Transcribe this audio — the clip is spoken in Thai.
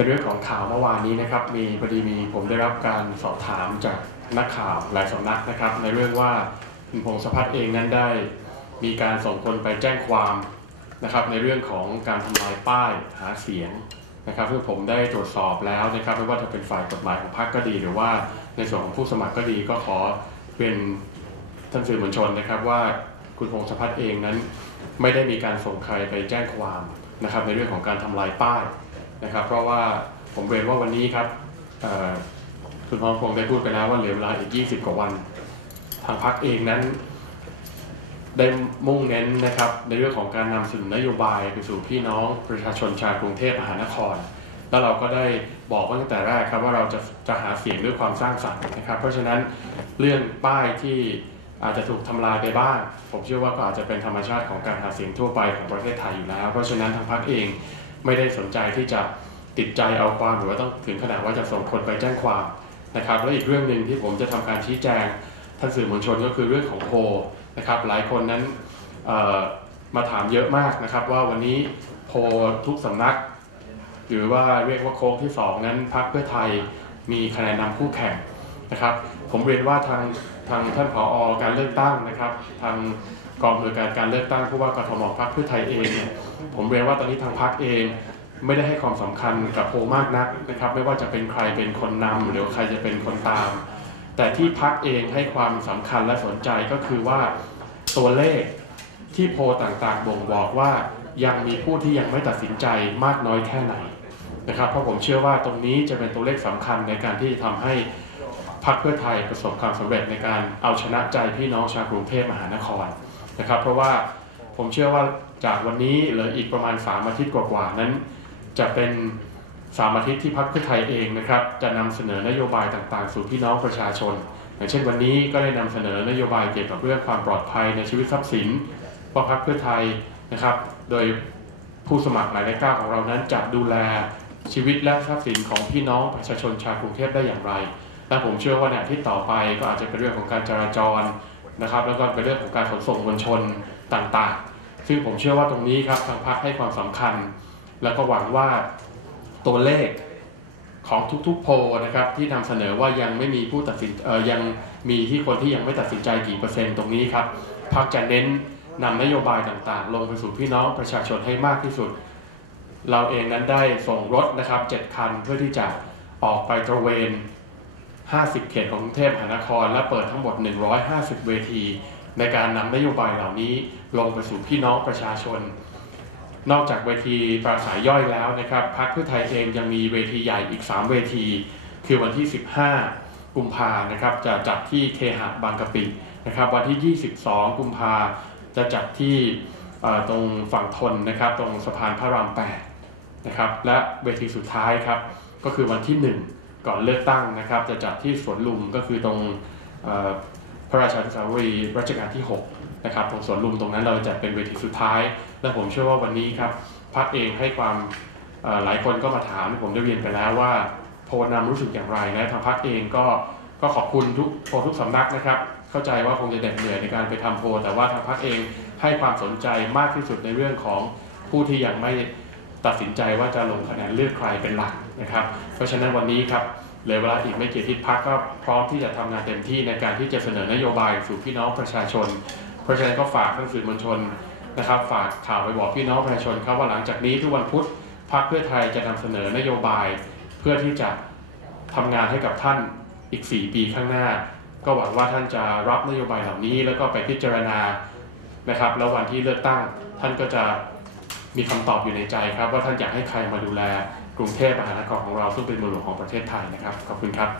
เป็นเรื่องของข่าวเมื่อวานนี้นะครับ มีพอดีมีผมได้รับการสอบถามจากนักข่าวหลายสำนักนะครับ ในเรื่องว่าคุณพงศพัฒน์เองนั้นได้ มีการส่งคนไปแจ้งความนะครับ ในเรื่องของการทำลายป้ายหาเสียงนะครับซึ่งผมได้ตรวจสอบแล้วนะครับ ไม่ว่าจะเป็นฝ่ายกฎหมายของพรรคก็ดี หรือว่าในส่วนของผู้สมัครก็ดีก็ขอเป็นท่านสื่อมวลชนนะครับว่าคุณพงศพัฒน์เองนั้น ไม่ได้มีการส่งใครไปแจ้งความนะครับ ในเรื่องของการทำลายป้าย นะครับ เพราะว่าผมเรียนว่าวันนี้ครับคุณพงพงศ์ได้พูดไปแล้วว่าเหลือเวลาอีก 20 กว่าวัน ทางพรรคเองนั้น ได้มุ่งเน้นนะครับ ในเรื่องของการนำเสนอนโยบายไปสู่พี่น้องประชาชนชาวกรุงเทพมหานคร แล้วเราก็ได้บอกว่าตั้งแต่แรกครับว่าเราจะจะหาเสียงด้วยความสร้างสรรค์นะครับ เพราะฉะนั้นเรื่องป้ายที่อาจจะถูกทำลายไปบ้าง ผมเชื่อว่าก็อาจจะเป็นธรรมชาติของการหาเสียงทั่วไปของประเทศไทยอยู่แล้ว เพราะฉะนั้นทางพรรคเอง ไม่ได้สนใจที่จะติดใจเอาความหรือว่าต้องถึงขนาดว่าจะส่งคนไปแจ้งความนะครับ และอีกเรื่องหนึ่งที่ผมจะทำการชี้แจงท่านสื่อมวลชนก็คือเรื่องของโพลนะครับ หลายคนนั้นมาถามเยอะมากนะครับ ว่าวันนี้โพลทุกสำนัก หรือว่าเรียกว่าโค้งที่ 2 นั้นพรรคเพื่อไทยมีคะแนนนำคู่แข่งนะครับ ผมเรียนว่าทาง ทางท่านผออการเลือกตั้งนะครับ ทางกองอำนวยการการเลือกตั้งผู้ว่ากทมพรรคเพื่อไทยเองเนี่ยผมเรียนว่าตอนนี้ทางพรรคเองไม่ได้ให้ความสำคัญกับโพมากนักนะครับ ไม่ว่าจะเป็นใครเป็นคนนำหรือใครจะเป็นคนตาม แต่ที่พรรคเองให้ความสำคัญและสนใจก็คือว่าตัวเลขที่โพต่างๆบ่งบอกว่ายังมีผู้ที่ยังไม่ตัดสินใจมากน้อยแค่ไหนนะครับ เพราะผมเชื่อว่าตรงนี้จะเป็นตัวเลขสำคัญในการที่จะทำให้ พรรคเพื่อไทยประสบความสำเร็จในการเอาชนะใจพี่น้องชาวกรุงเทพมหานครนะครับ เพราะว่าผมเชื่อว่าจากวันนี้เหลืออีกประมาณ3อาทิตย์กว่าๆนั้น จะเป็นสามอาทิตย์ที่พรรคเพื่อไทยเองนะครับจะนำเสนอนโยบายต่างๆ สู่พี่น้องประชาชน อย่างเช่นวันนี้ก็ได้นำเสนอนโยบายเกี่ยวกับเรื่องความปลอดภัยในชีวิตทรัพย์สินว่าพรรคเพื่อไทยนะครับ โดยผู้สมัครหมายเลขเก้าของเรานั้นจะดูแลชีวิตและทรัพย์สินของพี่น้องประชาชนชาวกรุงเทพได้อย่างไร และผมเชื่อว่าในอาทิตย์ต่อไปก็อาจจะเป็นเรื่องของการจราจรนะครับ แล้วก็เป็นเรื่องของการขนส่งมวลชนต่างๆ ซึ่งผมเชื่อว่าตรงนี้ครับทางพรรคให้ความสำคัญ แล้วก็หวังว่าตัวเลขของทุกๆโพนะครับที่นำเสนอว่ายังไม่มีผู้ตัดสินยังมีที่คนที่ยังไม่ตัดสินใจกี่เปอร์เซ็นต์ตรงนี้ครับพรรคจะเน้นนำนโยบายต่างๆ ลงไปสู่พี่น้องประชาชนให้มากที่สุด เราเองนั้นได้ส่งรถนะครับ7คันเพื่อที่จะออกไปตระเวน 50 เขตของกรุงเทพมหานคร และเปิดทั้งหมด 150 เวที ในการนำนโยบายเหล่านี้ลงไปสู่พี่น้องประชาชน นอกจากเวทีปราศัยย่อยแล้วนะครับพรรคเพื่อไทยเองยังมีเวทีใหญ่อีก 3 เวที คือวันที่ 15 กุมภานะครับจะจัดที่เคหะบางกะปินะครับ วันที่ 22 กุมภาจะจัดที่ตรงฝั่งทนนะครับ ตรงสะพานพระราม8นะครับและเวทีสุดท้ายครับก็คือวันที่ 1 ก่อนเลือกตั้งนะครับ จะจัดที่สวนลุมก็คือตรงพระราชานุสาวรีย์รัชกาลที่6นะครับตรงสวนลุมตรงนั้นเราจะเป็นเวทีสุดท้าย และผมเชื่อว่าวันนี้ครับพรรคเองให้ความหลายคนก็มาถามผมได้เรียนไปแล้วว่าโพลนำรู้สึกอย่างไรนะทางพรรคเองก็ก็ขอบคุณทุกโพทุกสำนักนะครับ เข้าใจว่าคงจะเด็ดเหนื่อยในการไปทำโพแต่ว่าทางพรรคเองให้ความสนใจมากที่สุดในเรื่องของผู้ที่ยังไม่ตัดสินใจว่าจะลงคะแนนเลือกใครเป็นหลัก นะครับ เพราะฉะนั้นวันนี้ครับเหลือเวลาอีกไม่กี่ทิตย์พรรคก็พร้อมที่จะทำงานเต็มที่ในการที่จะเสนอนโยบายสู่พี่น้องประชาชน เพราะฉะนั้นก็ฝากท่านสื่อมวลชนนะครับ ฝากข่าวไปบอกพี่น้องประชาชนครับว่าหลังจากนี้ทุกวันพุธพรรคเพื่อไทยจะนำเสนอนโยบาย เพื่อที่จะทำงานให้กับท่านอีก 4 ปีข้างหน้า ก็หวังว่าท่านจะรับนโยบายเหล่านี้ แล้วก็ไปพิจารณานะครับ แล้ววันที่เลือกตั้งท่านก็จะมีคำตอบอยู่ในใจครับ ว่าท่านอยากให้ใครมาดูแล กรุงเทพมหานครของเราซึ่งเป็นเมืองหลวงของประเทศไทยนะครับ ขอบคุณครับ